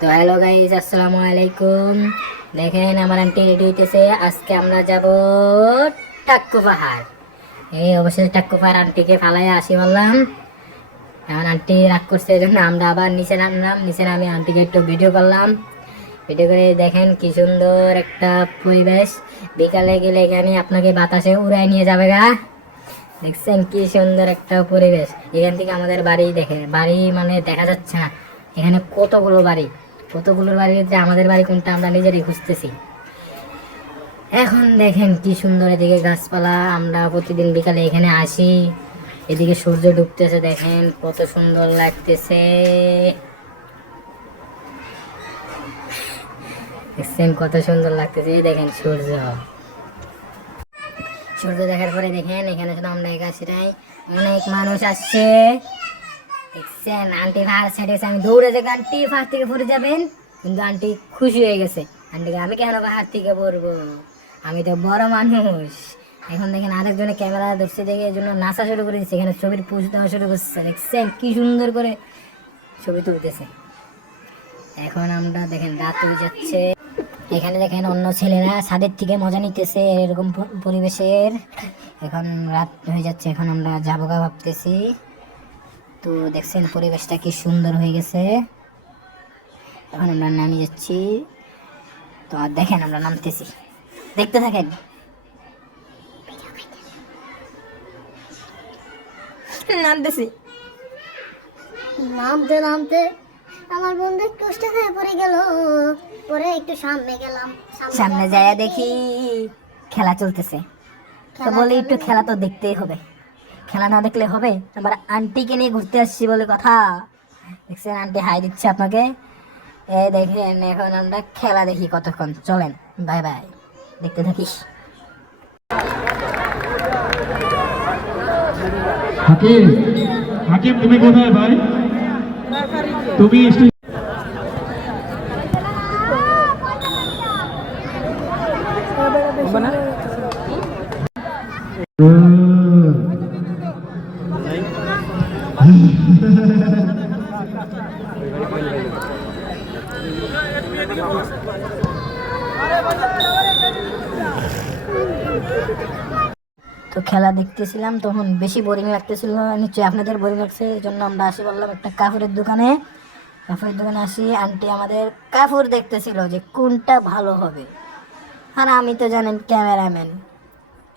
তো hello guys, আসসালামু আলাইকুম। দেখেন আমার আন্টি রেডি হইতেছে। আজকে আমরা যাব টাক্কু পাহাড়। এই অবশ্যই টাক্কু পাহাড় আন্টিকে ফালাইয়া আসি বললাম। এখন আন্টি রাগ করছে, এই জন্য আমরা আবার নিচে নামলাম। নিচে নামে আন্টিকে একটু ভিডিও করলাম। ভিডিও করে দেখেন কি সুন্দর একটা পরিবেশ। বিকালে গেলে এখানে আপনাকে বাতাসে উড়াই নিয়ে যাবে গা। দেখছেন কি সুন্দর একটা পরিবেশ। এখান থেকে আমাদের বাড়ি বাড়ি মানে দেখা যাচ্ছে না। এখানে কতগুলো বাড়ি যে আমাদের বাড়ি কোনটা আমরা নিজেরাই খুঁজতেছি। এখন দেখেন কি সুন্দর এদিকে গাছপালা। আমরা প্রতিদিন বিকালে এখানে আসি। এদিকে সূর্য ডুবতেছে, দেখেন কত সুন্দর লাগতেছে। দেখছেন কত সুন্দর লাগতেছে। এই দেখেন সূর্য সূর্য দেখার পরে দেখেন এখানে শুধু আমরা একা আসি নাই, অনেক মানুষ আসছে। দেখছেন আন্টি পাহাড় ছেড়েছে, আমি দৌড়ে যে আন্টি পাহাড় থেকে পড়ে যাবেন, কিন্তু আন্টি খুশি হয়ে গেছে। আন্টিকে আমি কেন পাহাড় থেকে পড়বো, আমি তো বড় মানুষ। এখন দেখেন আরেকজনে ক্যামেরা ধরছে দেখে এই জন্য নাচা শুরু করে দিচ্ছে, এখানে ছবির পোজ দেওয়া শুরু করছে। দেখছেন কি সুন্দর করে ছবি তুলতেছে। এখন আমরা দেখেন রাত হয়ে যাচ্ছে। এখানে দেখেন অন্য ছেলেরা ছাদের থেকে মজা নিতেছে এরকম পরিবেশের। এখন রাত হয়ে যাচ্ছে, এখন আমরা যাবো গা ভাবতেছি। তো দেখছেন পরিবেশটা কি সুন্দর হয়ে গেছে। এখন আমরা নামে যাচ্ছি। তো আর দেখেন আমরা নামতেছি, দেখতে থাকেন। নামতেছি। নামতে নামতে আমার বন্ধু একটু কষ্ট হয়ে পড়ে গেল। পরে একটু সামনে গেলাম, সামনে যাইয়া দেখি খেলা চলতেছে। তো বলি একটু খেলা তো দেখতেই হবে, খেলা না দেখলে হবে। আমার আন্টিকে নিয়ে ঘুরতে আসছি বলে কথা। দেখছেন আন্টি হাই দিচ্ছে আপনাকে। এই দেখেন এখন আমরা খেলা দেখি কতক্ষণ, চলেন। বাই বাই, দেখতে থাকিস। হাকিম, হাকিম তুমি কোথায় ভাই? তুমি তো খেলা দেখতেছিলাম, তখন বেশি বোরিং লাগতেছিল, নিশ্চয়ই আপনাদের বোরিং লাগছে। এই জন্য আমরা আসি বললাম একটা কাপড়ের দোকানে। কাপড়ের দোকানে আসি, আন্টি আমাদের কাপড় দেখতেছিল যে কোনটা ভালো হবে। আর আমি তো জানেন ক্যামেরাম্যান,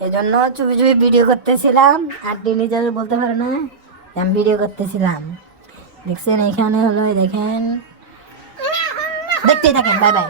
এই জন্য চুপি চুপি ভিডিও করতেছিলাম। আন্টি নিজের বলতে পারে না, আমি ভিডিও করতেছিলাম। দেখছেন এখানে হলো, দেখেন, দেখতেই থাকেন। Bye bye.